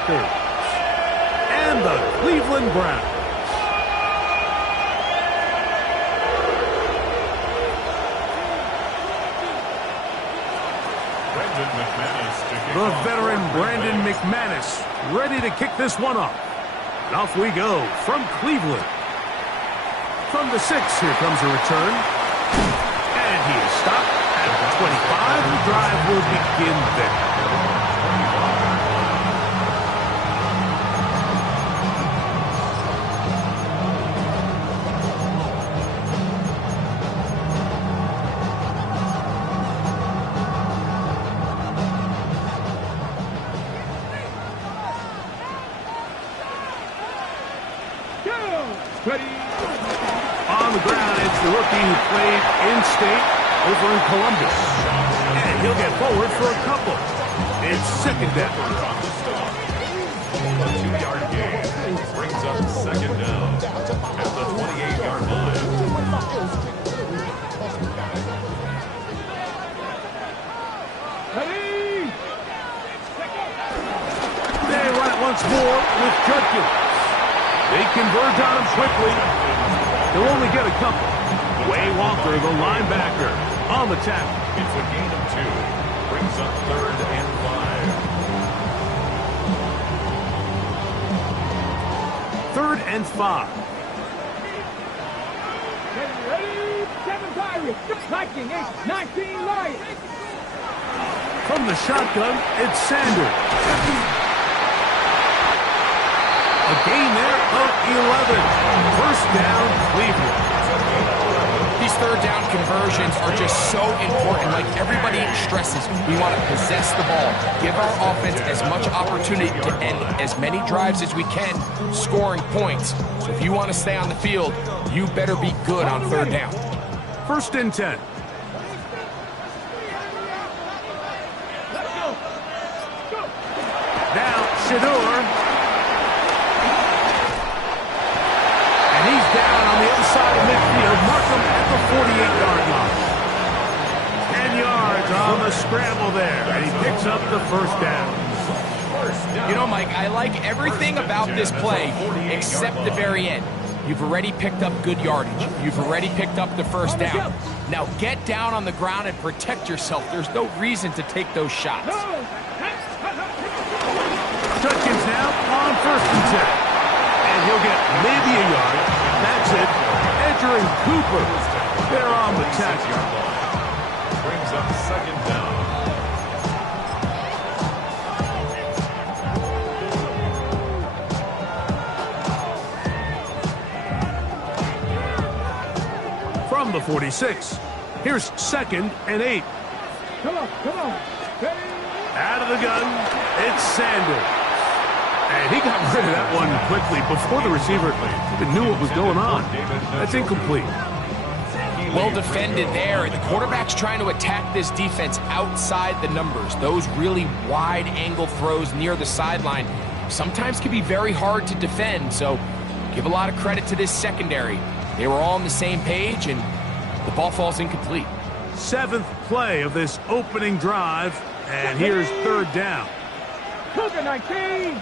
Packers and the Cleveland Browns. The veteran Brandon McManus ready to kick this one off. And off we go from Cleveland. From the 6, here comes a return. And he is stopped at the 25. The drive will begin there. On the ground, it's the rookie who played in-state over in Columbus. And he'll get forward for a couple. It's second down. A 2-yard gain brings up second down at the 28-yard line. They run it once more with Judkins. They converge on him quickly. He'll only get a couple. Way Walker, the linebacker, on the tackle. It's a gain of 2. Brings up 3rd and 5. 3rd and 5. Ready? 7 Pirates. Viking 19 Lions. From the shotgun, it's Sanders. A gain there of 11. First down, Cleveland. These third down conversions are just so important. Like everybody stresses, we want to possess the ball, give our offense as much opportunity to end as many drives as we can, scoring points. So if you want to stay on the field, you better be good on third down. 1st and 10. Now, Shador. He's down on the other side of midfield. Mark him at the 48-yard line. 10 yards on the scramble there. And he picks up the first down. You know, Mike, I like everything about this play except the very end. You've already picked up good yardage. You've already picked up the first down. Now get down on the ground and protect yourself. There's no reason to take those shots. Judkins now on 1st and 10. And he'll get maybe a yard. That's it. Edger and Cooper, they're on the tackle. Brings up second down. From the 46, here's 2nd and 8. Come on. Out of the gun, it's Sanders. And he got rid of that one quickly before the receiver even knew what was going on. That's incomplete. Well defended there. The quarterback's trying to attack this defense outside the numbers. Those really wide angle throws near the sideline sometimes can be very hard to defend. So give a lot of credit to this secondary. They were all on the same page, and the ball falls incomplete. 7th play of this opening drive, and here's 3rd down. Cougar 19.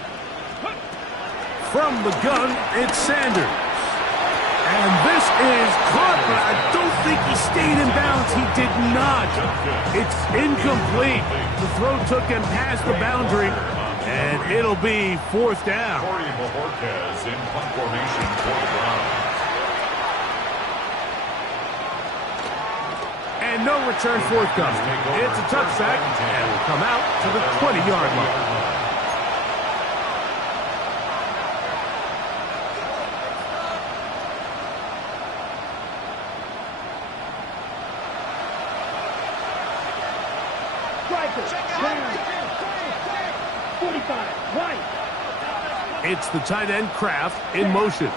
From the gun, it's Sanders. And this is caught, but I don't think he stayed in bounds. He did not. It's incomplete. The throw took him past the boundary, and it'll be 4th down. Corey Bojorquez in punt formation for the Browns. And no return forthcoming. It's a touchback, and will come out to the 20-yard line. It's the tight end Kraft in motion.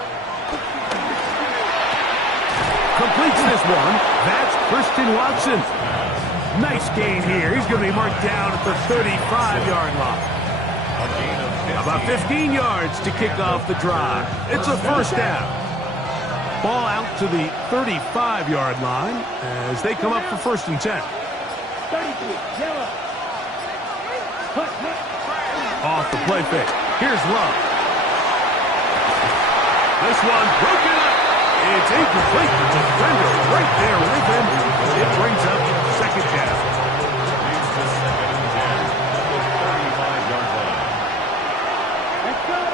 Completes this one. That's Christian Watson. Nice gain here. He's going to be marked down at the 35-yard line. About 15 yards to kick off the drive. It's a first down. Ball out to the 35-yard line as they come up for 1st and 10. 33, yellow. Off the play fake. Here's Love. This one broken up. It's incomplete. The defender right there with him. It brings up second down. Leads to second and 10 at the 35-yard line. Let's go.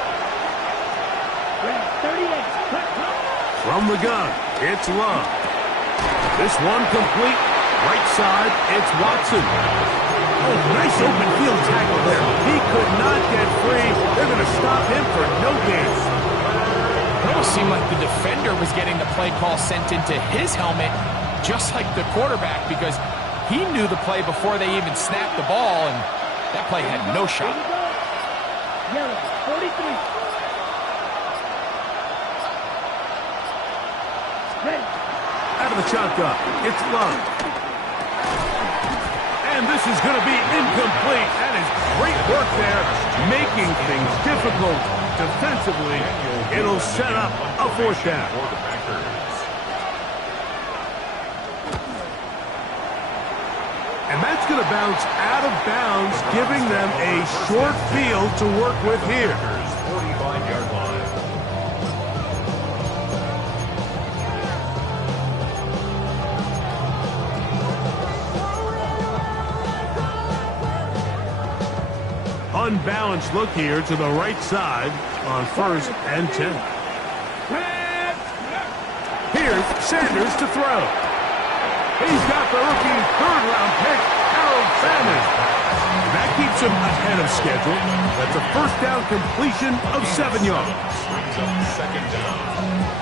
We're at 38. From the gun, it's Love. This one complete. Right side, it's Watson. Oh, nice open field tackle there. He could not get free. They're going to stop him for no gain. It almost seemed like the defender was getting the play call sent into his helmet, just like the quarterback, because he knew the play before they even snapped the ball, and that play had no shot. Yellow, 43. Ready. Out of the shotgun, it's Love. And this is going to be incomplete. That is great work there, making things difficult defensively. It'll set up a fourth down. For the Packers. And that's going to bounce out of bounds, giving them a short field to work with here. 45-yard line. Unbalanced look here to the right side on 1st and 10. Here's Sanders to throw. He's got the rookie third-round pick, Harold Sanders. That keeps him ahead of schedule. That's a first down completion of 7 yards. Brings up second down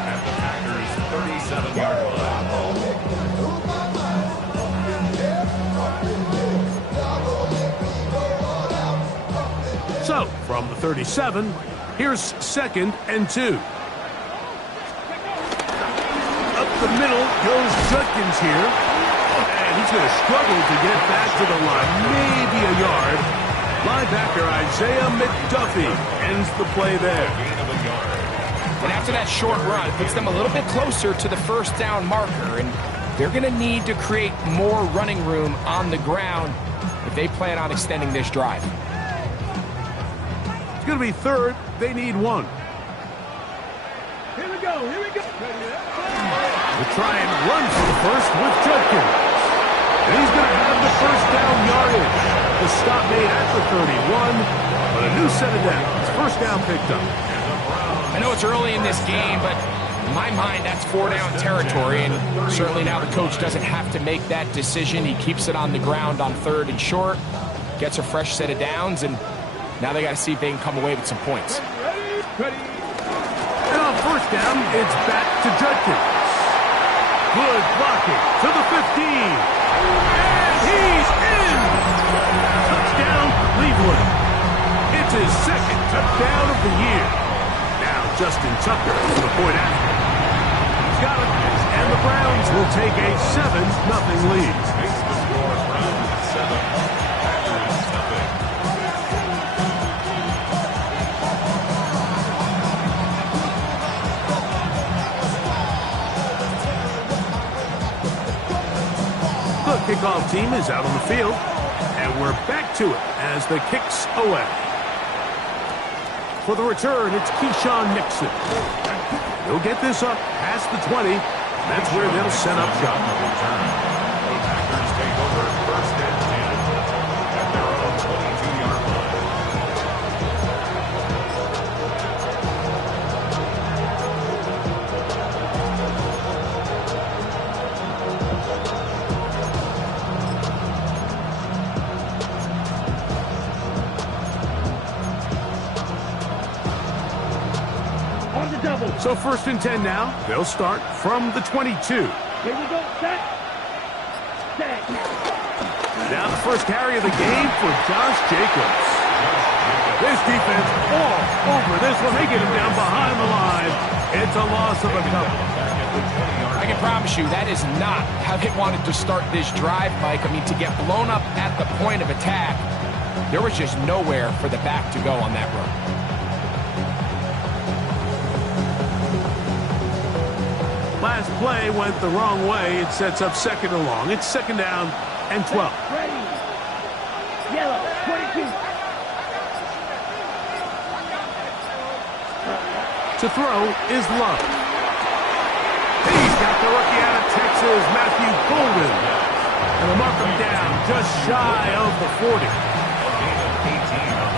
at the Packers' 37-yard line. So, from the 37, here's 2nd and 2. Up the middle goes Judkins here. And he's going to struggle to get back to the line. Maybe a yard. Linebacker Isaiah McDuffie ends the play there. Gain of a yard. And after that short run, it puts them a little bit closer to the first down marker, and they're going to need to create more running room on the ground if they plan on extending this drive. It's going to be 3rd. They need 1. Here we go. Here we go. We'll try and run for the first with Judkins. And he's going to have the first down yardage. The stop made at the 31, but a new set of downs. First down picked up. I know it's early in this game, but in my mind, that's 4-down territory, and certainly now the coach doesn't have to make that decision. He keeps it on the ground on 3rd and short, gets a fresh set of downs, and now they got to see if they can come away with some points. Ready. And on first down, it's back to Judkins. Good blocking to the 15. And he's in! Touchdown, Cleveland. It's his 2nd touchdown of the year. Now Justin Tucker to the point after. He's got it. And the Browns will take a 7-0 lead. Makes the score Browns 7, Packers nothing. The kickoff team is out on the field, and we're back to it as the kick's away. For the return, it's Keyshawn Nixon. He'll get this up past the 20. That's where they'll set up shop. The Packers take over 1st and 10 at their own 22-yard line. On the double. So 1st and 10 now. They'll start from the 22. Here we go. Set. Now the first carry of the game for Josh Jacobs. This defense all over this one. They get him down behind the line. It's a loss of a couple. I can promise you that is not how they wanted to start this drive, Mike. I mean, to get blown up at the point of attack, there was just nowhere for the back to go on that run. Last play went the wrong way. It sets up 2nd and long. It's 2nd down and 12. Ready. Yellow, 22. To throw is Love. He's got the rookie out of Texas, Matthew Golden. And they'll mark him down just shy of the 40.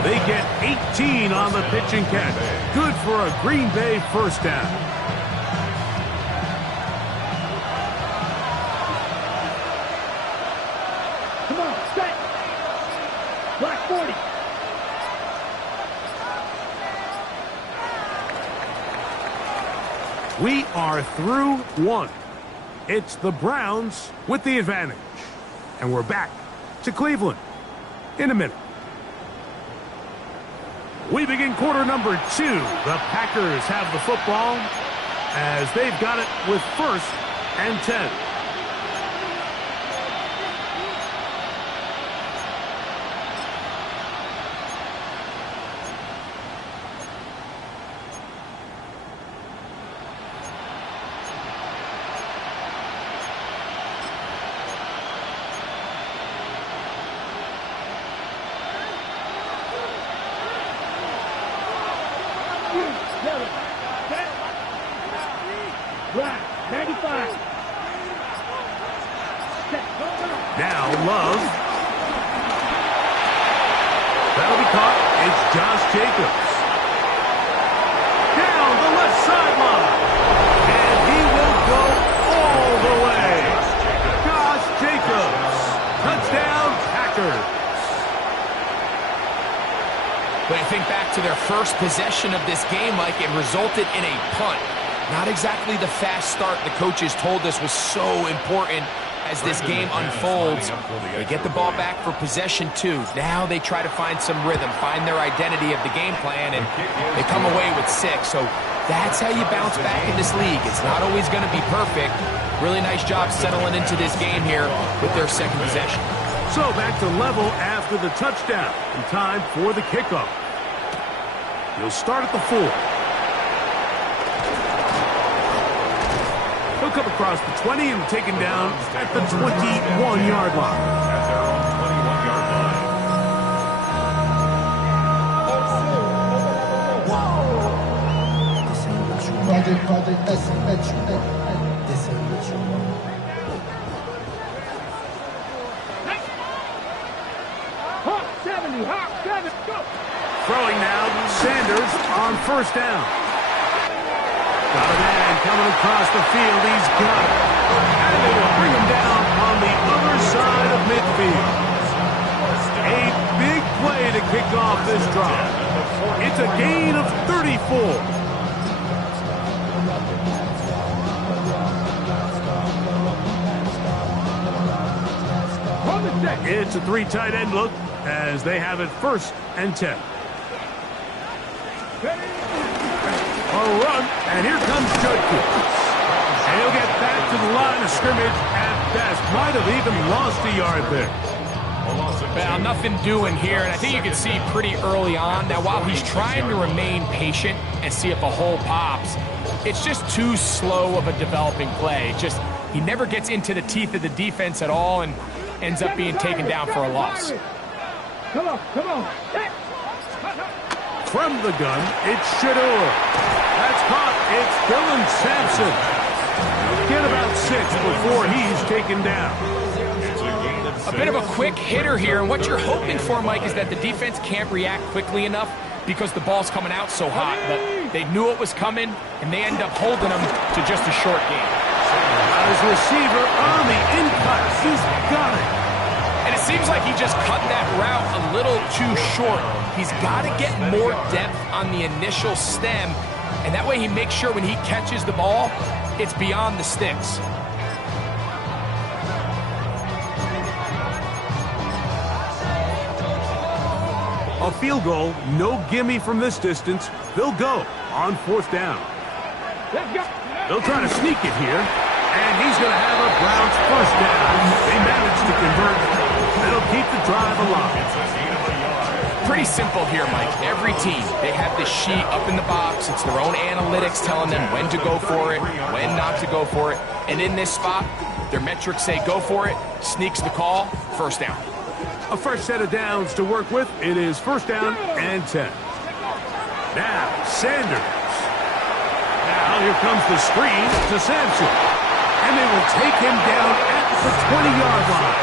They get 18 on the pitch and catch. Good for a Green Bay first down. Come on, set. Black 40. We are through one. It's the Browns with the advantage. And we're back to Cleveland in a minute. We begin quarter number 2. The Packers have the football as they've got it with 1st and 10. Black 95. Now Love. That'll be caught. It's Josh Jacobs. Down the left sideline. And he will go all the way. Josh Jacobs. Touchdown, Packers. When I think back to their first possession of this game, Mike, it resulted in a punt. Not exactly the fast start the coaches told us was so important as this game unfolds. They get the ball back for possession 2. Now they try to find some rhythm, find their identity of the game plan, and they come away with 6. So that's how you bounce back in this league. It's not always going to be perfect. Really nice job settling into this game here with their second possession. So back to level after the touchdown. And time for the kickoff. He'll start at the 4. He'll come across the 20 and taken down at the 21-yard line. At their own 21-yard line. Project Hawk 70, Hawk 7, go! Throwing now, Sanders on 1st down. Got a man coming across the field. He's got it. And they will bring him down on the other side of midfield. A big play to kick off this drive. It's a gain of 34. It's a 3 tight end look as they have it 1st and 10. A run, and here comes Judkins. And he'll get back to the line of scrimmage at best. Might have even lost a yard there. Well, nothing doing here, and I think you can see pretty early on. Now, while he's trying to remain patient and see if a hole pops, it's just too slow of a developing play. He never gets into the teeth of the defense at all and ends up being taken down for a loss. Come on. From the gun, it's Shador. That's caught. It's Dylan Sampson. Get about 6 before he's taken down. A bit of a quick hitter here, and what you're hoping for, Mike, is that the defense can't react quickly enough because the ball's coming out so hot. But they knew it was coming, and they end up holding them to just a short game. His receiver on the in-cut. He's got it. And it seems like he just cut that route a little too short. He's got to get more depth on the initial stem, and that way he makes sure when he catches the ball, it's beyond the sticks. A field goal, no gimme from this distance. They'll go on 4th down. They'll try to sneak it here, and he's going to have a Browns 1st down. They managed to convert. It'll keep the drive alive. Pretty simple here, Mike. Every team, they have this sheet up in the box. It's their own analytics telling them when to go for it, when not to go for it. And in this spot, their metrics say go for it, sneaks the call, 1st down. A fresh set of downs to work with. It is 1st down and 10. Now, Sanders. Now here comes the screen to Sampson. And they will take him down at the 20-yard line.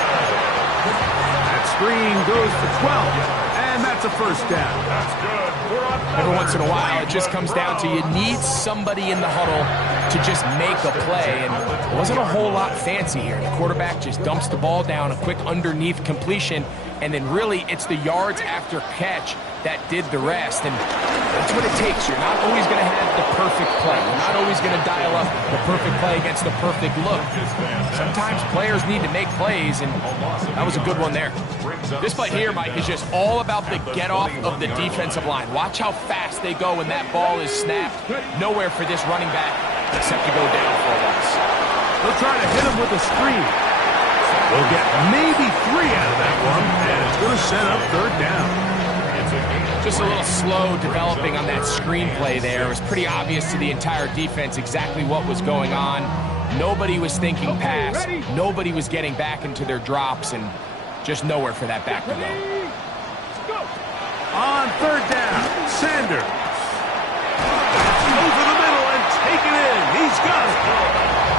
That screen goes for 12. And that's a first down. That's good. Every once in a while, it just comes down to you need somebody in the huddle to just make a play, and it wasn't a whole lot fancy here. The quarterback just dumps the ball down, a quick underneath completion, and then really it's the yards after catch that did the rest, and that's what it takes. You're not always going to have the perfect play. You're not always going to dial up the perfect play against the perfect look. Sometimes players need to make plays, and that was a good one there. This play here, Mike, is just all about the get-off of the defensive line. Watch how fast they go when that ball is snapped. Nowhere for this running back except to go down for a loss. They'll try to hit him with a screen. They'll get maybe 3 out of that one, and it's going to set up third down. Just a little slow developing on that screenplay there. It was pretty obvious to the entire defense exactly what was going on. Nobody was thinking pass. Nobody was getting back into their drops, and just nowhere for that back to go. On third down, Sanders. Over the middle and take it in. He's got it.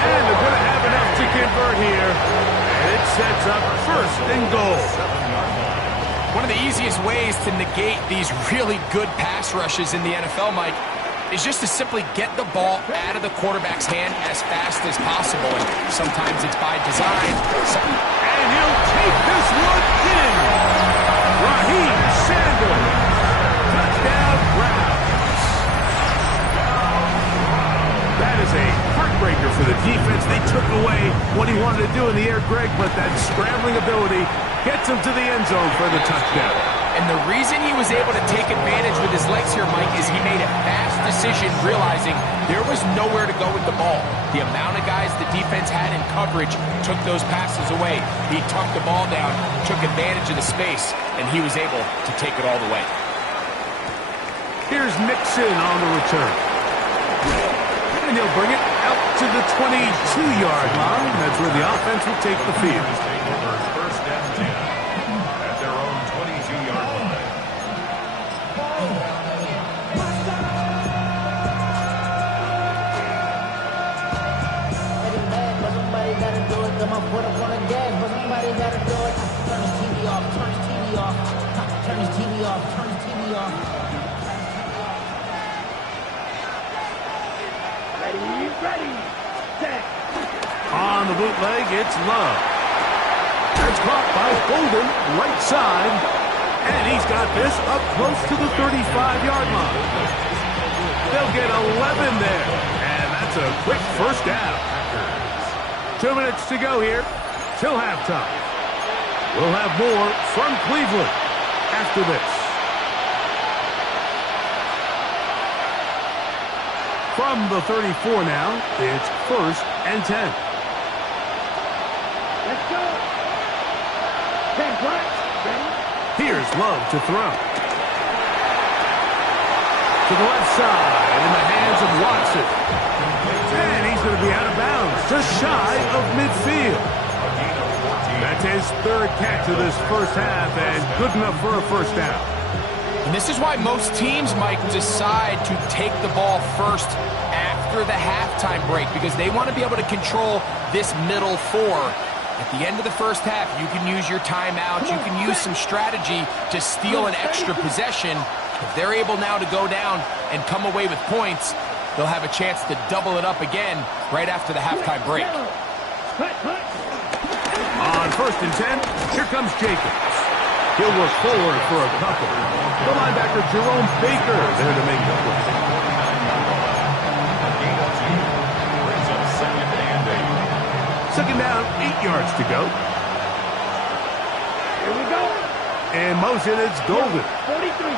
And they're going to have enough to convert here. And it sets up first and goal. One of the easiest ways to negate these really good pass rushes in the NFL, Mike, is just to simply get the ball out of the quarterback's hand as fast as possible. And sometimes it's by design. And he'll take this one in. Raheem Sanders. Touchdown, Browns. That is a heartbreaker for the defense. They took away what he wanted to do in the air, Greg, but that scrambling ability gets him to the end zone for the touchdown. And the reason he was able to take advantage with his legs here, Mike, is he made a fast decision realizing there was nowhere to go with the ball. The amount of guys the defense had in coverage took those passes away. He tucked the ball down, took advantage of the space, and he was able to take it all the way. Here's Mixon on the return. And he'll bring it out to the 22-yard line. That's where the offense will take the field. First and 10 at their own 22-yard line. Somebody gotta do it. Come on, put up on the gas, but somebody gotta do it. Turn his TV off. Turn his TV off. Turn his TV off. Turn his TV off. Ready, set. On the bootleg, it's Love. That's caught by Holden, right side. And he's got this up close to the 35-yard line. They'll get 11 there. And that's a quick first down. 2 minutes to go here till halftime. We'll have more from Cleveland after this. From the 34 now, it's first and 10. Let's go. 10 blocks. Ready? Here's Love to throw. To the left side, in the hands of Watson. And he's going to be out of bounds, just shy of midfield. That's his third catch of this first half, and good enough for a first down. And this is why most teams might decide to take the ball first after the halftime break, because they want to be able to control this middle four. At the end of the first half, you can use your timeout, you can use some strategy to steal an extra possession. If they're able now to go down and come away with points, they'll have a chance to double it up again right after the halftime break. On first and 10, here comes Jacobs. He'll work forward for a couple. The linebacker, Jerome Baker, there to make the play. Brings up second and 8. Second down, 8 yards to go. Here we go. In motion, it's Golden. 43.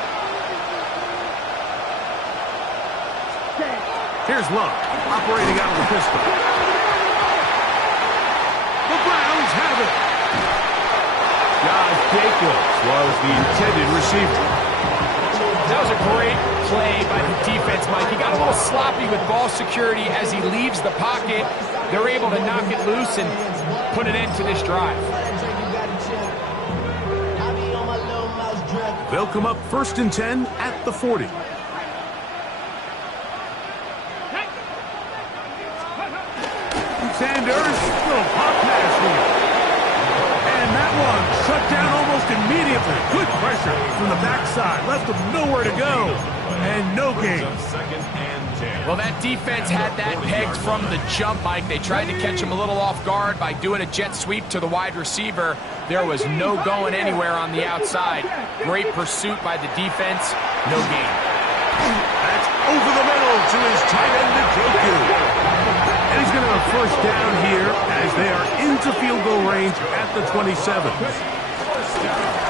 Set. Here's Love, operating out of the pistol. The Browns have it. Josh Jacobs was the intended receiver. That was a great play by the defense, Mike. He got a little sloppy with ball security as he leaves the pocket. They're able to knock it loose and put an end to this drive. They'll come up first and 10 at the 40. shut down almost immediately. Good pressure from the backside. Left him nowhere to go. And no gain. Second and 10. Well, that defense had that pegged from the jump, Mike. They tried to catch him a little off guard by doing a jet sweep to the wide receiver. There was no going anywhere on the outside. Great pursuit by the defense. No gain. That's over the middle to his tight end, Njoku. And he's going to have a first down here as they are into field goal range at the 27.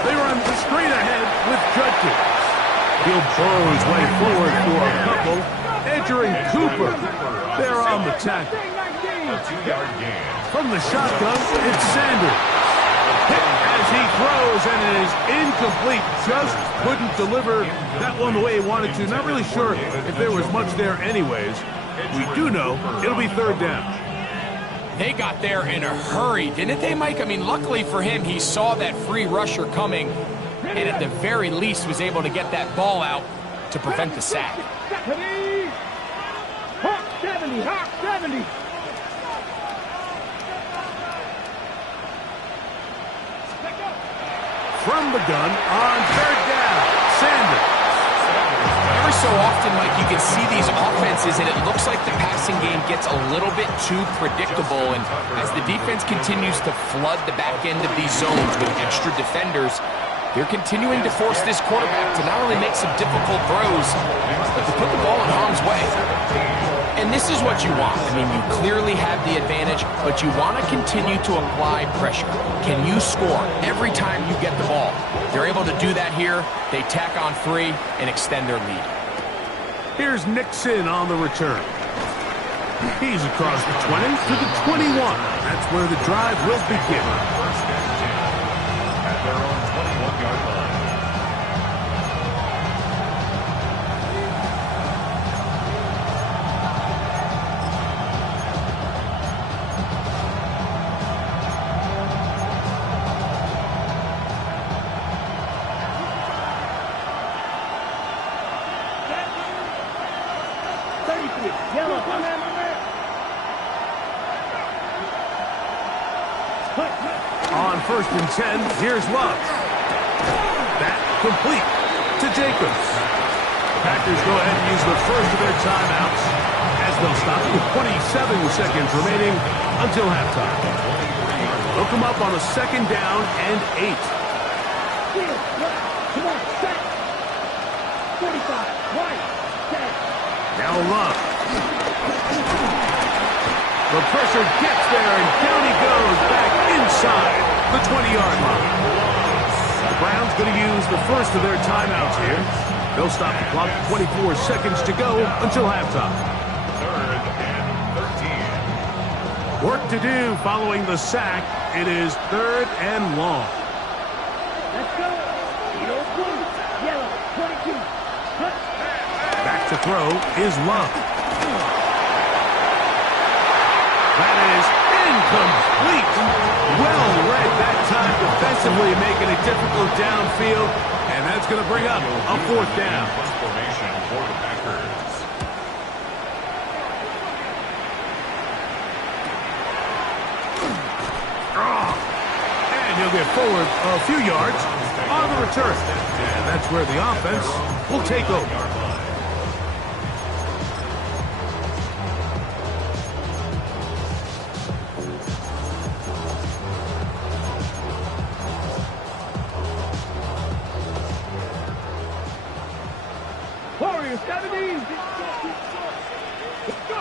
They run straight ahead with Judkins. He'll burrow his way forward for a couple. Edger and Cooper, they're on the tackle. A 2-yard gain. From the shotgun, it's Sanders. Hit as he throws, and it is incomplete. Just couldn't deliver that one the way he wanted to. Not really sure if there was much there anyways. We do know it'll be third down. They got there in a hurry, didn't they, Mike? I mean, luckily for him, he saw that free rusher coming, and at the very least was able to get that ball out to prevent the sack. Hawk 70, Hawk 70. From the gun on third down, Sanders. Every so often, Mike, you can see these offenses, and it looks like the passing game gets a little bit too predictable. And as the defense continues to flood the back end of these zones with extra defenders, they're continuing to force this quarterback to not only make some difficult throws, but to put the ball in harm's way. And this is what you want. I mean, you clearly have the advantage, but you want to continue to apply pressure. Can you score every time you get the ball? They're able to do that here. They tack on 3 and extend their lead. Here's Nixon on the return. He's across the 20 to the 21. That's where the drive will begin. First and 10 at their own 21-yard line. Yellow. On first and 10, here's Love. That complete to Jacobs. Packers go ahead and use the first of their timeouts as they'll stop with 27 seconds remaining until halftime. They'll come up on a second down and 8. Come on, set. 45, right, set. Now Love. The pressure gets there, and down he goes back inside the 20-yard line. The Browns going to use the first of their timeouts here. They'll stop the clock at 24 seconds to go until halftime. Third and 13. Work to do following the sack. It is third and long. Let's go. Yellow, blue. Yellow, 22. Cut. Back to throw is Love. That is incomplete. Well read that time defensively, making it difficult downfield, and that's going to bring up a fourth down. Formation for the Packers. And he'll get forward a few yards on the return. And that's where the offense will take over. Warriors 70. Let's go.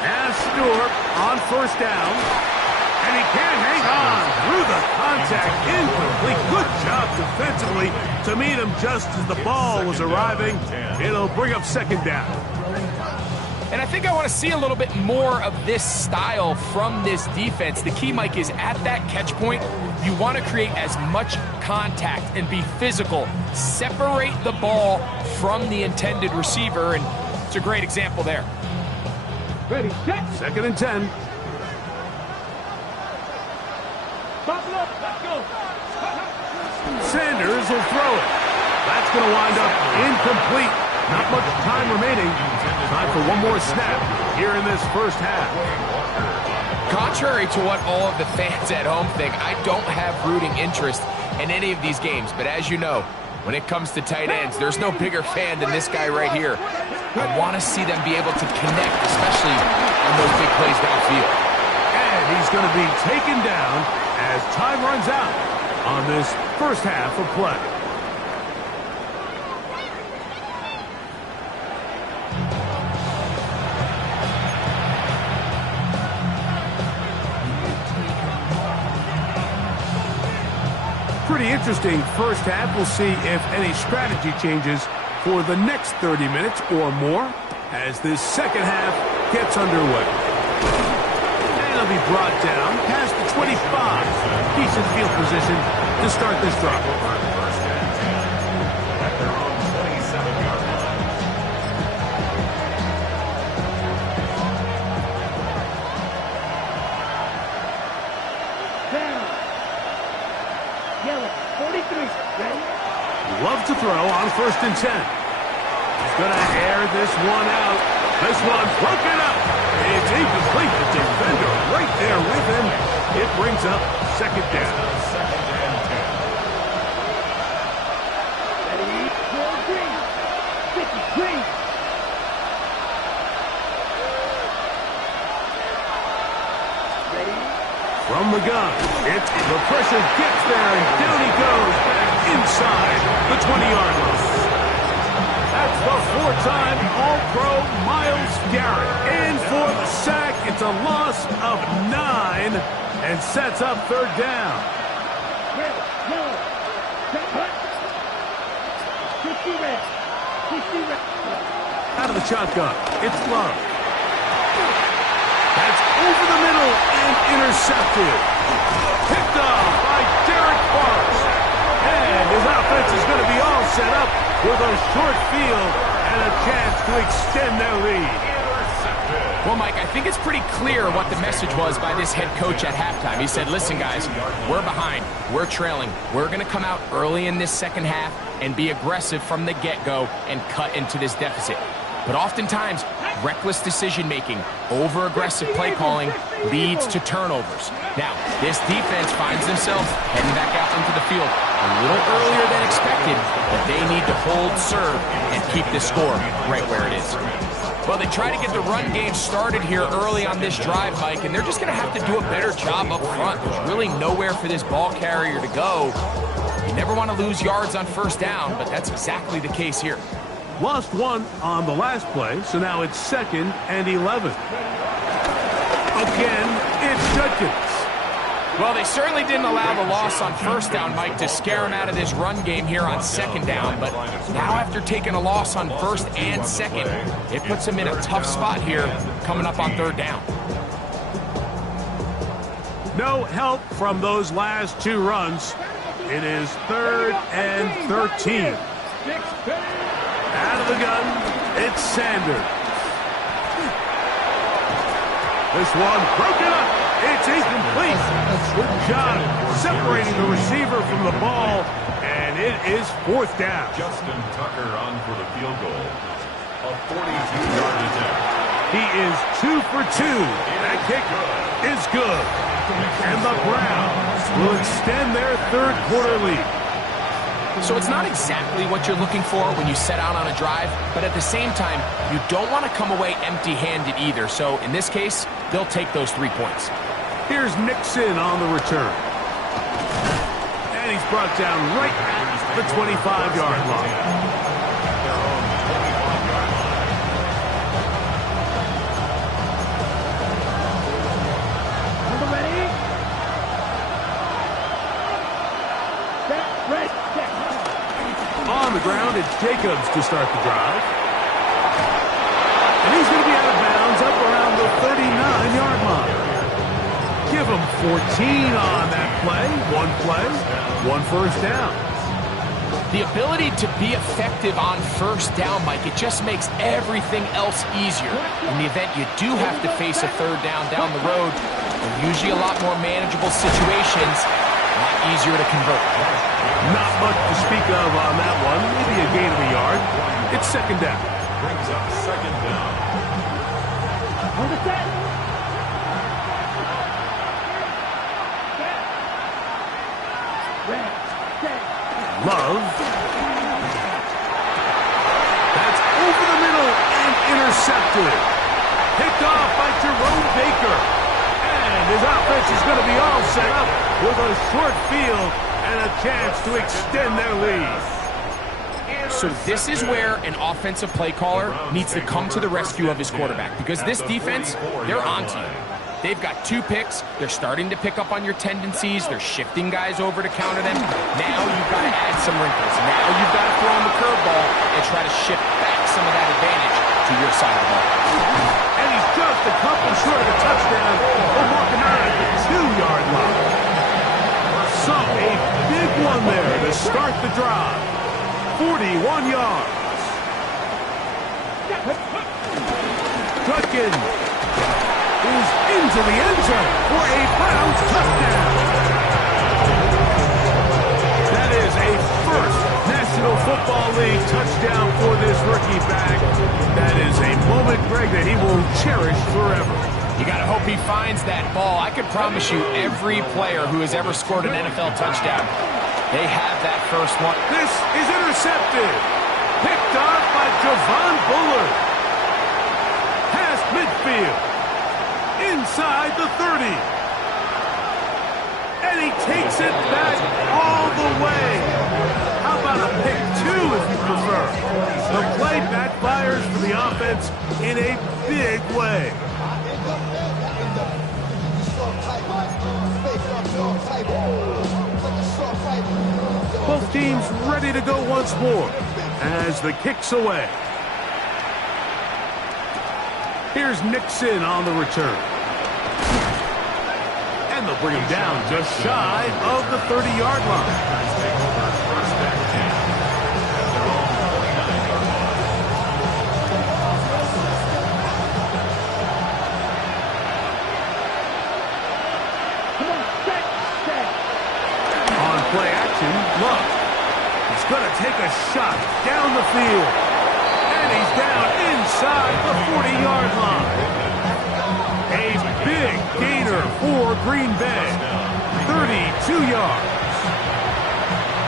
As Stewart on first down, and he can't hang on through the contact. Incomplete. Good job defensively to meet him just as the ball was arriving. It'll bring up second down. And I think I want to see a little bit more of this style from this defense. The key, Mike, is at that catch point, you want to create as much contact and be physical. Separate the ball from the intended receiver, and it's a great example there. Ready, set. Second and 10. Bubble up. Let's go. Sanders will throw it. That's going to wind up incomplete. Not much time remaining. Time for one more snap here in this first half. Contrary to what all of the fans at home think, I don't have rooting interest in any of these games, but as you know, when it comes to tight ends, there's no bigger fan than this guy right here. I want to see them be able to connect, especially on those big plays downfield. And he's going to be taken down as time runs out on this first half of play. Pretty interesting first half. We'll see if any strategy changes for the next 30 minutes or more as this second half gets underway. And he'll be brought down past the 25. Decent field position to start this drive. First and 10 at their own 27-yard line. Down. Yellow, 43. Ready? Love to throw on first and 10. He's going to air this one out. This one broken up. It's incomplete. The defender right there with him. It brings up second down. Second and 10. Ready? Score green. 50, green. Ready? From the gun, the pressure gets there, and down he goes back inside the 20-yard line. That's the four-time All-Pro Myles Garrett. And for the sack, it's a loss of 9 and sets up third down. Red, yellow. Set, cut. 50 red. 50 red. Out of the shotgun, it's Love. That's over the middle and intercepted. Picked off by Derek Forrest. And his offense is going to be all set up with a short field and a chance to extend their lead. Well, Mike, I think it's pretty clear what the message was by this head coach at halftime. He said, listen, guys, we're behind. We're trailing. We're going to come out early in this second half and be aggressive from the get-go and cut into this deficit. But oftentimes, reckless decision-making, over-aggressive play calling leads to turnovers. Now, this defense finds themselves heading back out into the field a little earlier than expected, but they need to hold serve and keep this score right where it is. Well, they try to get the run game started here early on this drive, Mike, and they're just going to have to do a better job up front. There's really nowhere for this ball carrier to go. You never want to lose yards on first down, but that's exactly the case here. Lost one on the last play, so now it's 2nd and 11. Again, it's Judkins. Well, they certainly didn't allow the loss on first down, Mike, to scare him out of this run game here on second down. But now after taking a loss on first and second, it puts him in a tough spot here coming up on third down. No help from those last two runs. It is 3rd and 13. Out of the gun, it's Sanders. This one broken up. It's incomplete. Good job separating the receiver from the ball, and it is 4th down. Justin Tucker on for the field goal. A 42-yard attempt. He is 2 for 2. That kick is good. And the Browns will extend their third quarter lead. So it's not exactly what you're looking for when you set out on a drive, but at the same time, you don't want to come away empty-handed either. So in this case, they'll take those 3 points. Here's Nixon on the return. And he's brought down right at the 25-yard line. Their own 25-yard line. Number ready? Set, red, set. On the ground, it's Jacobs to start the drive. And he's going to be out of bounds up around the 39-yard line. Give him 14 on that play. One first down. The ability to be effective on first down, Mike, it just makes everything else easier. In the event you do have to face a third down the road, they're usually a lot more manageable situations, a lot easier to convert. Not much to speak of on that one. Maybe a gain of a yard. It's 2nd down. Brings up 2nd down. On the set. Red. intercepted. Picked off by Jerome Baker. And his offense is going to be all set up with a short field and a chance to extend their lead. So this is where an offensive play caller needs to come to the rescue of his quarterback, because this defense, they're onto you. They've got 2 picks. They're starting to pick up on your tendencies. They're shifting guys over to counter them. Now you've got to add some wrinkles. Now you've got to throw in the curveball and try to shift back some of that advantage to your side of the ball. And he's just a couple short of a touchdown. We're walking out at the 2-yard line. So a big one there to start the drive. 41 yards. Judkins is into the end zone for a Browns touchdown. That is a first National Football League touchdown for this rookie back. That is a moment, Greg, that he will cherish forever. You got to hope he finds that ball. I can promise you every player who has ever scored an NFL touchdown, they have that first one. This is intercepted. Picked off by Javon Bullard. Past midfield. Inside the 30. And he takes it back all the way. How about a pick 2 if you prefer? The play backfires for the offense in a big way. Both teams ready to go once more as the kick's away. Here's Nixon on the return. And they'll bring him down just shy of the 30-yard line. On play action, Love. He's going to take a shot down the field. And he's down inside the 40-yard line. A big gainer for Green Bay. 32 yards.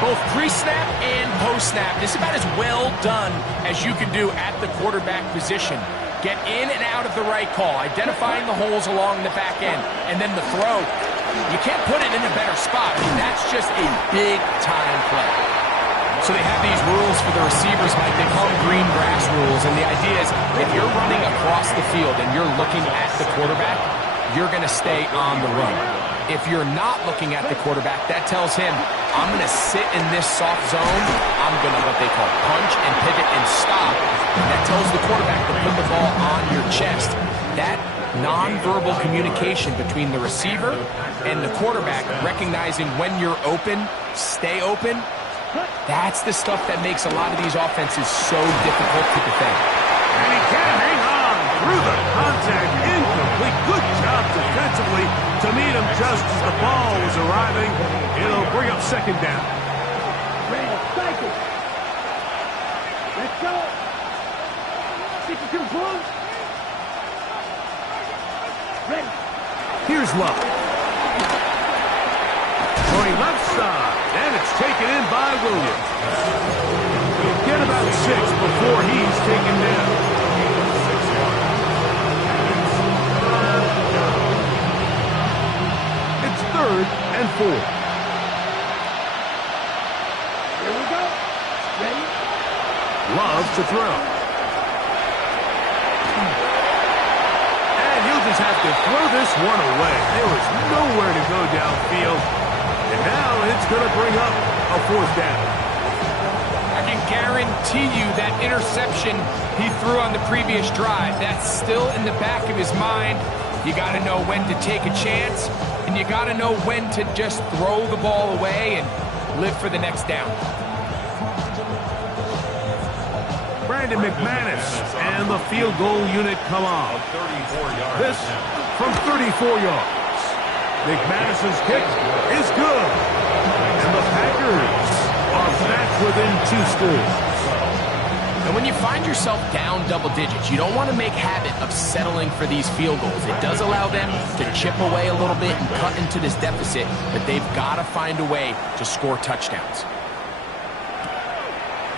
Both pre-snap and post-snap, this is about as well done as you can do at the quarterback position. Get in and out of the right call, identifying the holes along the back end, and then the throw. You can't put it in a better spot. I mean, that's just a big-time play. So they have these rules for the receivers, Mike. They call them green grass rules. And the idea is if you're running across the field and you're looking at the quarterback, you're going to stay on the run. If you're not looking at the quarterback, that tells him, I'm going to sit in this soft zone. I'm going to what they call punch and pivot and stop. That tells the quarterback to put the ball on your chest. That nonverbal communication between the receiver and the quarterback, recognizing when you're open, stay open, that's the stuff that makes a lot of these offenses so difficult to defend. And he can hang on through the contact. Incomplete. Good job defensively to meet him just as the ball was arriving. It'll bring up second down. Ready, cycle. Let's go. Get you close. Ready. Here's Love. Going left side. And it's taken in by Williams. He'll get about 6 before he's taken down. It's 3rd and 4. Here we go. Ready? Love to throw. And he'll just have to throw this one away. There was nowhere to go downfield. And now it's going to bring up a 4th down. I can guarantee you that interception he threw on the previous drive, that's still in the back of his mind. You got to know when to take a chance, and you got to know when to just throw the ball away and live for the next down. Brandon McManus and the field goal unit come on. This from 34 yards. McManus's kick is good. And the Packers are back within 2 scores. And when you find yourself down double digits, you don't want to make habit of settling for these field goals. It does allow them to chip away a little bit and cut into this deficit, but they've got to find a way to score touchdowns.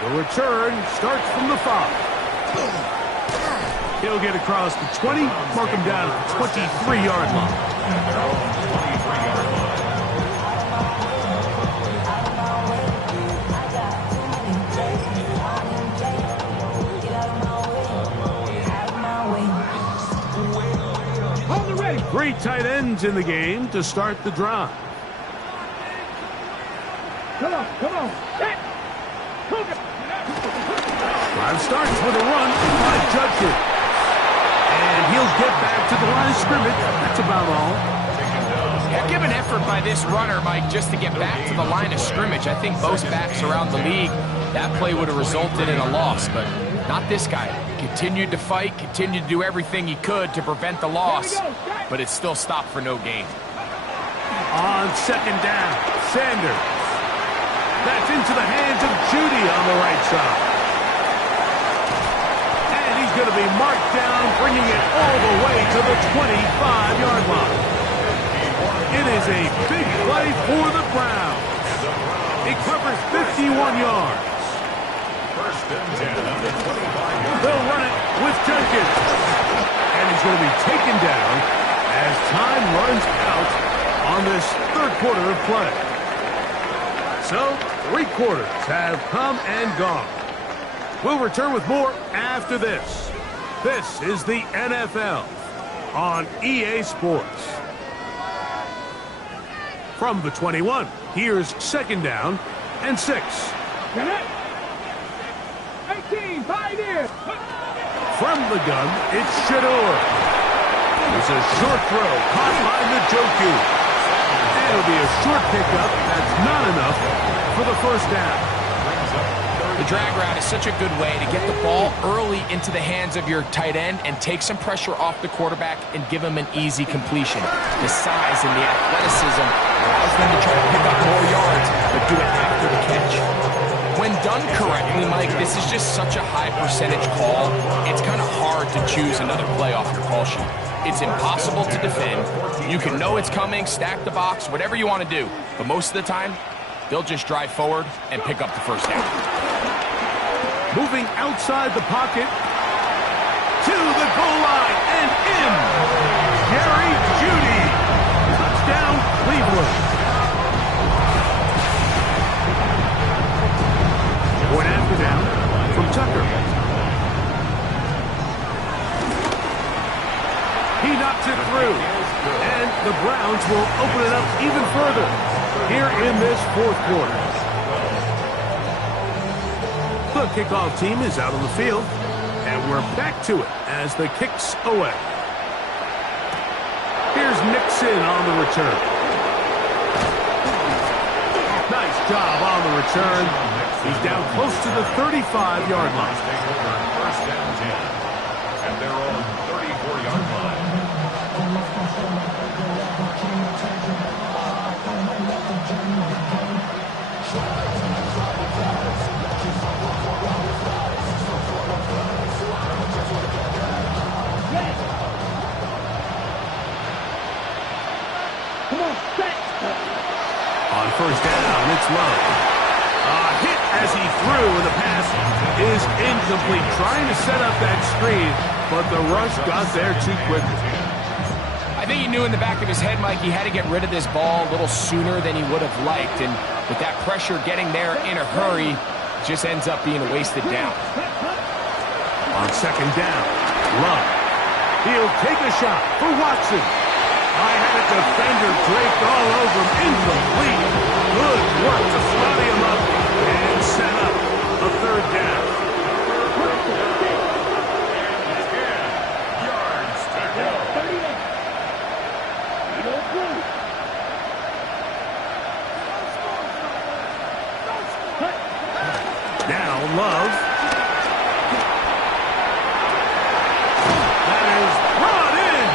The return starts from the 5. He'll get across the 20, mark him down at the 23-yard line. At their own 23-yard line. Three tight ends in the game to start the drive. Come on. Drive starts with a run by Judkins. And he'll get back to the line of scrimmage. That's about all. Heck of an effort by this runner, Mike, just to get back to the line of scrimmage. I think most backs around the league, that play would have resulted in a loss, but not this guy. Continued to fight, continued to do everything he could to prevent the loss, but it still stopped for no gain. On second down, Sanders. That's into the hands of Judy on the right side. And he's going to be marked down, bringing it all the way to the 25-yard line. It is a big play for the Browns. He covers 51 yards. First and 10 on the 25-yard. They'll run it with Jenkins. And he's going to be taken down as time runs out on this third quarter of play. So, 3 quarters have come and gone. We'll return with more after this. This is the NFL on EA Sports. From the 21, here's second down and 6. 18, Pioneer. From the gun, it's Shador. It's a short throw caught by Njoku. It'll be a short pickup. That's not enough for the first down. The drag route is such a good way to get the ball early into the hands of your tight end and take some pressure off the quarterback and give him an easy completion. The size and the athleticism allows them to try to pick up more yards, but do it after the catch. When done correctly, Mike, this is just such a high percentage call. It's kind of hard to choose another play off your call sheet. It's impossible to defend. You can know it's coming, stack the box, whatever you want to do. But most of the time, they'll just drive forward and pick up the first down. Moving outside the pocket to the goal line and in. Jerry Jeudy. Touchdown, Cleveland. Point after down from Tucker. He knocks it through. And the Browns will open it up even further here in this fourth quarter. The kickoff team is out on the field, and we're back to it as the kick's away. Here's Nixon on the return. Nice job on the return. He's down close to the 35-yard line. First and 10 at their own 34-yard line. On first down, it's Love. Hit as he threw, and the pass is incomplete. Trying to set up that screen, but the rush got there too quickly. I think he knew in the back of his head, Mike, he had to get rid of this ball a little sooner than he would have liked. And with that pressure getting there in a hurry, it just ends up being a wasted down. On second down, Love. He'll take a shot for Watson. I had a defender draped all over him. Incomplete. Good work to fly him up and set up a third down. Yards to go. Now Love. That is brought in.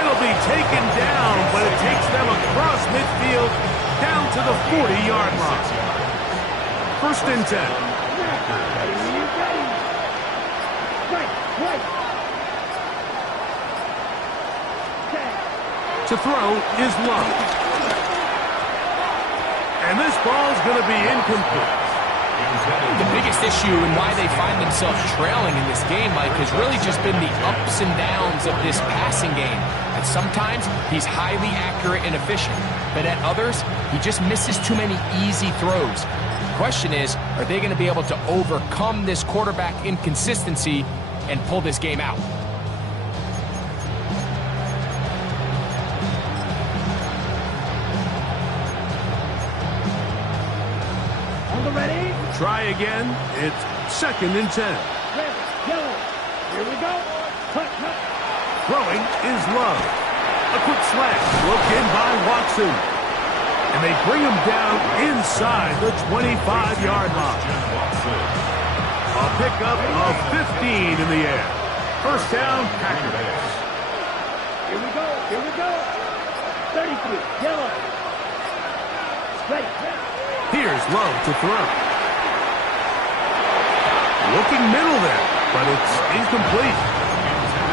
It'll be taken down, but it takes them across midfield down to the 40-yard line. First and 10. To throw is Love. And this ball's going to be incomplete. The biggest issue and why they find themselves trailing in this game, Mike, has really just been the ups and downs of this passing game. And sometimes he's highly accurate and efficient, but at others, he just misses too many easy throws. The question is, are they going to be able to overcome this quarterback inconsistency and pull this game out? Ready? Try again. It's 2nd and 10. Red, yellow. Here we go. Cut. Throwing is Love. A quick slant. Looked in by Watson. And they bring him down inside the 25-yard line. A pickup of 15 in the air. First down, Packers. Here we go. 33, yellow. Ready. Here's Love to throw. Looking middle there, but it's incomplete.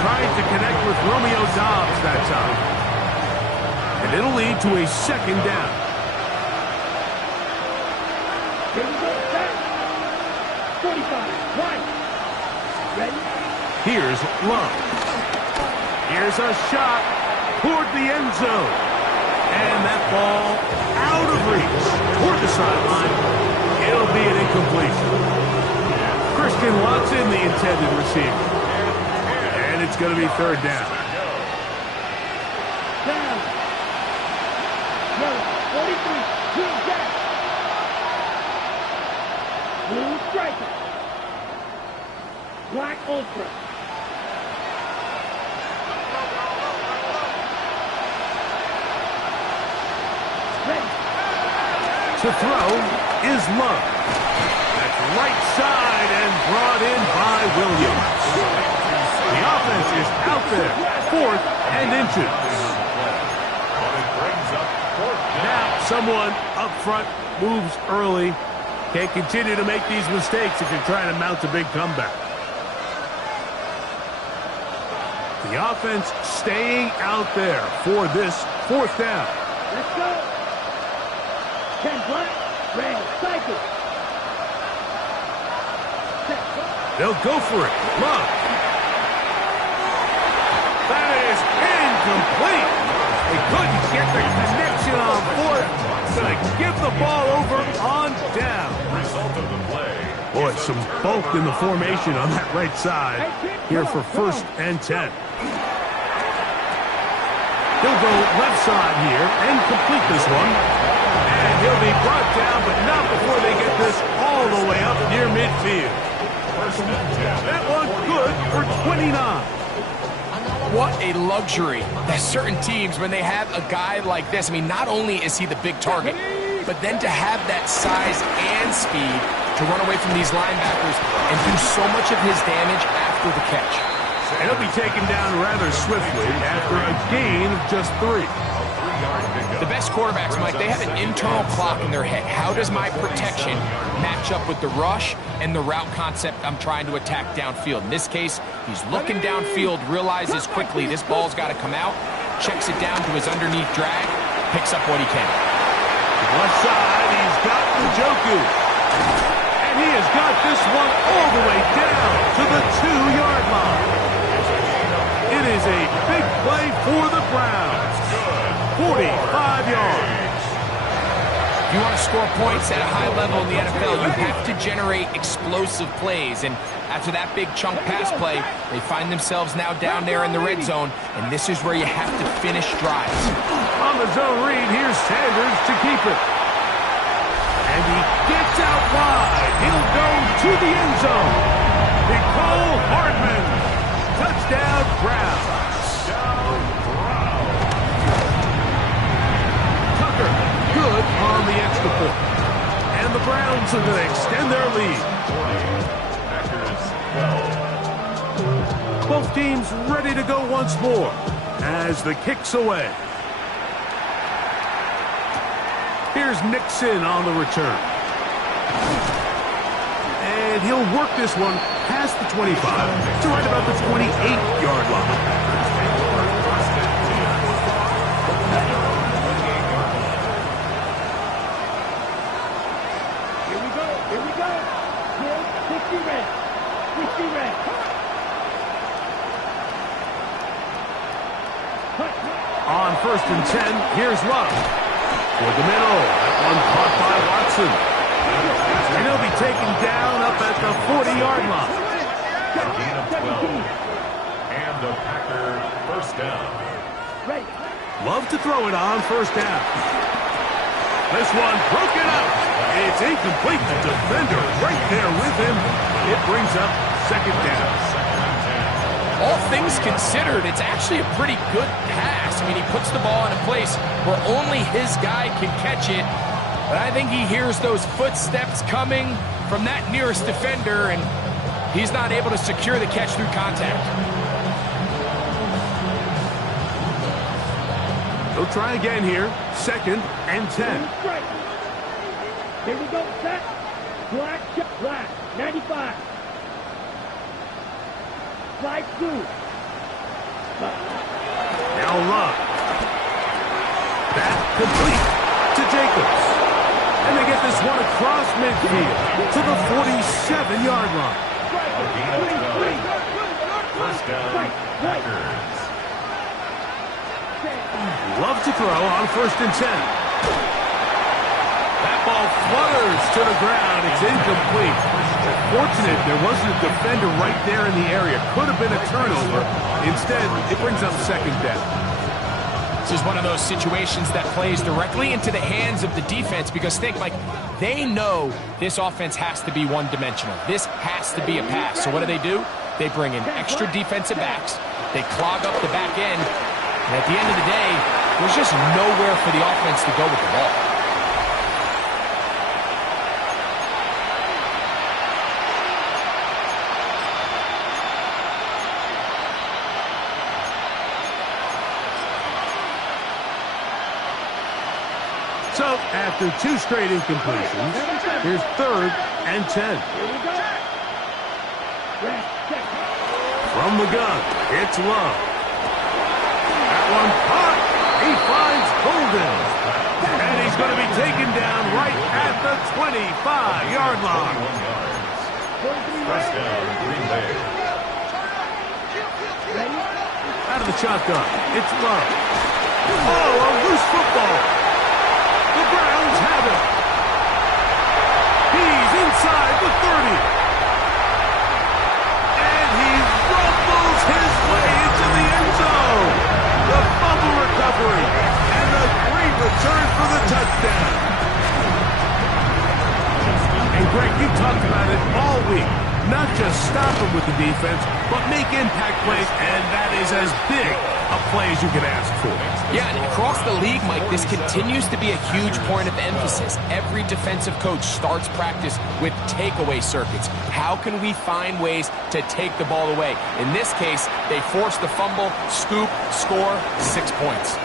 Trying to connect with Romeo Doubs that time. And it'll lead to a 2nd down. Here we go, back. 45, right. Ready? Here's Love. Here's a shot toward the end zone. And that ball out of reach toward the sideline. It'll be an incompletion. Christian Watson, the intended receiver. And it's going to be 3rd down. Down. Yellow, 43, green jack. Blue striker. Black ultra. To throw is Love. That's right side and brought in by Williams. The offense is out there. 4th and inches. Now someone up front moves early. Can't continue to make these mistakes if you're trying to mount a big comeback. The offense staying out there for this 4th down. Let's go. 10 black, red, cycle. They'll go for it. Love. That is incomplete. They couldn't get the connection on 4th. Going to give the ball over on down. Result of the play. Boy, some bulk in the formation on that right side here for 1st and 10. He'll go left side here and complete this one. And he'll be brought down, but not before they get this all the way up near midfield. That one good for 29. What a luxury that certain teams, when they have a guy like this, I mean, not only is he the big target, but then to have that size and speed to run away from these linebackers and do so much of his damage after the catch. And he'll be taken down rather swiftly after a gain of just 3. The best quarterbacks, Mike, they have an internal clock in their head. How does my protection match up with the rush and the route concept I'm trying to attack downfield? In this case, he's looking downfield, realizes quickly this ball's got to come out, checks it down to his underneath drag, picks up what he can. Left side, he's got Njoku. And he has got this one all the way down to the 2-yard line. It is a big play for the Browns. 45 yards. If you want to score points at a high level in the NFL, you have to generate explosive plays. And after that big chunk pass play, they find themselves now down there in the red zone. And this is where you have to finish drives. On the zone read, here's Sanders to keep it. And he gets out wide. He'll go to the end zone. Nicole Hardman. Touchdown, Browns. Tucker, good on the extra point. And the Browns are going to extend their lead. Both teams ready to go once more as the kick's away. Here's Nixon on the return. And he'll work this one past the 25 to right about the 28-yard line. Here we go. Please be ready. On 1st and 10, here's Love. For the middle. That one caught by Watson. And he'll be taken down up at the 40-yard line. A gain of 12. And the Packer first down. Ready. Love to throw it on 1st down. This one broken up. It's incomplete. The defender right there with him. It brings up 2nd down. All things considered, it's actually a pretty good pass. I mean, he puts the ball in a place where only his guy can catch it. But I think he hears those footsteps coming from that nearest defender, and he's not able to secure the catch through contact. He'll try again here. 2nd and 10. Straight. Here we go. Set. Black. Black. 95. Slide through. Now Love. That complete to Jacobs. And they get this one across midfield to the 47-yard line. A gain of 12. First down, Packers. Love to throw on 1st and 10. That ball flutters to the ground. It's incomplete. Fortunate there wasn't a defender right there in the area. Could have been a turnover. Instead, it brings up 2nd down. This is one of those situations that plays directly into the hands of the defense because think, like, they know this offense has to be one-dimensional. This has to be a pass. So what do? They bring in extra defensive backs. They clog up the back end. And at the end of the day, there's just nowhere for the offense to go with the ball. So, after 2 straight incompletions, here's 3rd and 10. Here we go. Red. Check. From the gun, it's Love. That one caught. He finds Golden. And he's going to be taken down right at the 25-yard line. 21 yards. First down, Green Bay. Ready. Out of the shotgun, it's Love. Oh, a loose football. The Browns have it. He's inside the 30. And he rumbles his way into the end zone. The fumble recovery and the great return for the touchdown. And Greg, you talked about it all week. Not just stop him with the defense, but make impact plays, and that is as big a play as you can ask for. Yeah, and across the league, Mike, this continues to be a huge point of emphasis. Every defensive coach starts practice with takeaway circuits. How can we find ways to take the ball away? In this case, they force the fumble, scoop, score, 6 points.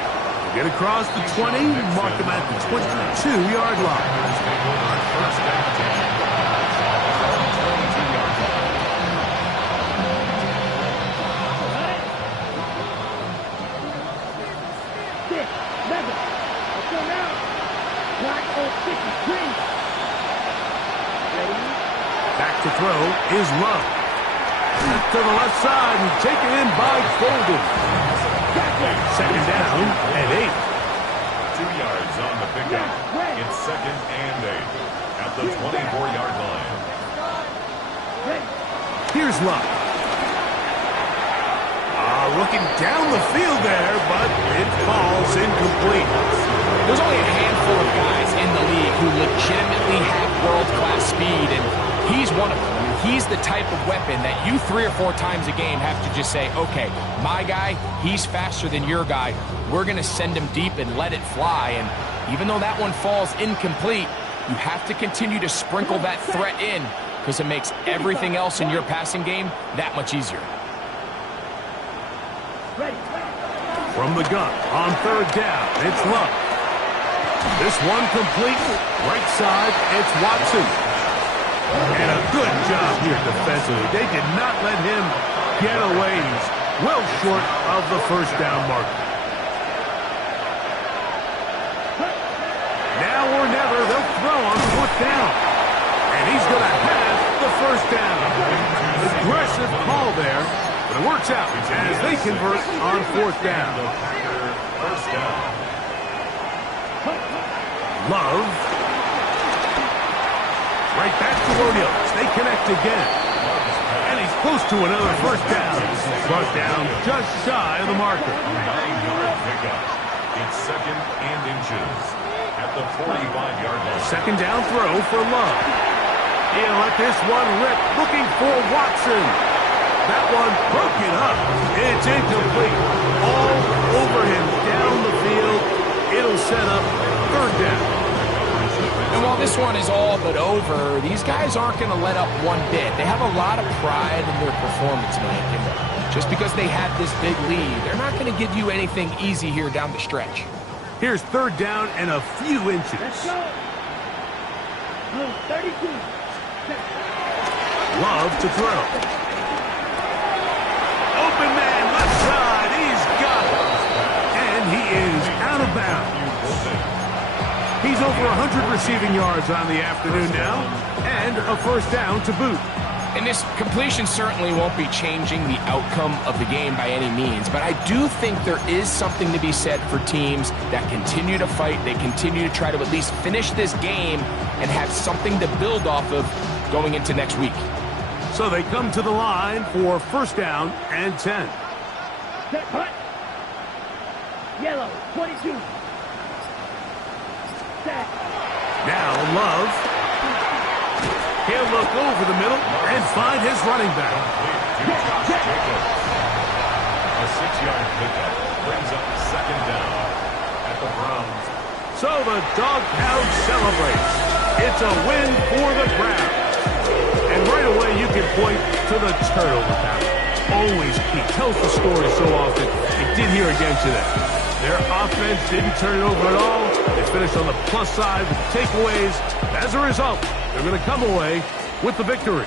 Get across the 20, mark them at the 22-yard line. First down, 10. Back to throw is Love. To the left side and taken in by Golden. 2nd down and 8. 2 yards on the pickup. It's 2nd and 8 at the 24-yard line. Here's Love. Looking down the field there, but it falls incomplete. There's only a handful of guys in the league who legitimately have world-class speed, and he's one of them. He's the type of weapon that you 3 or 4 times a game have to just say, okay, my guy, he's faster than your guy. We're going to send him deep and let it fly. And even though that one falls incomplete, you have to continue to sprinkle that threat in because it makes everything else in your passing game that much easier. From the gun on 3rd down, it's Love. This one complete. Right side, it's Watson. And a good job here defensively. They did not let him get away. He's well short of the 1st down mark. Now or never, they'll throw on 4th down. And he's going to have the 1st down. Aggressive call there, but it works out as they convert on fourth down. First down. Love. Right back to Williams. They connect again. And he's close to another first down. Brought down just shy of the marker. 9-yard pickup. It's second and inches at the 45-yard line. Second down throw for Love. He'll let this one rip. Looking for Watson. That one broken up. It's incomplete. All over him down the field. It'll set up third down. And while this one is all but over, these guys aren't going to let up one bit. They have a lot of pride in their performance, Mike. And just because they have this big lead, they're not going to give you anything easy here down the stretch. Here's third down and a few inches. Let's go. 32. Love to throw. Open man, left side. He's got it. And he is out of bounds. He's over 100 receiving yards on the afternoon now, and a first down to boot. And this completion certainly won't be changing the outcome of the game by any means, but I do think there is something to be said for teams that continue to fight. They continue to try to at least finish this game and have something to build off of going into next week. So they come to the line for first down and 10. Set, hut. Yellow, 22. Set. Now Love. He'll look over the middle and find his running back. A 6-yard pickup brings up second down at the Browns. So the dog pound celebrates. It's a win for the Browns. And right away you can point to the turnover count. Always key. Tells the story so often. It did here again today. Their offense didn't turn it over at all. They finished on the plus side with takeaways. As a result, they're going to come away with the victory.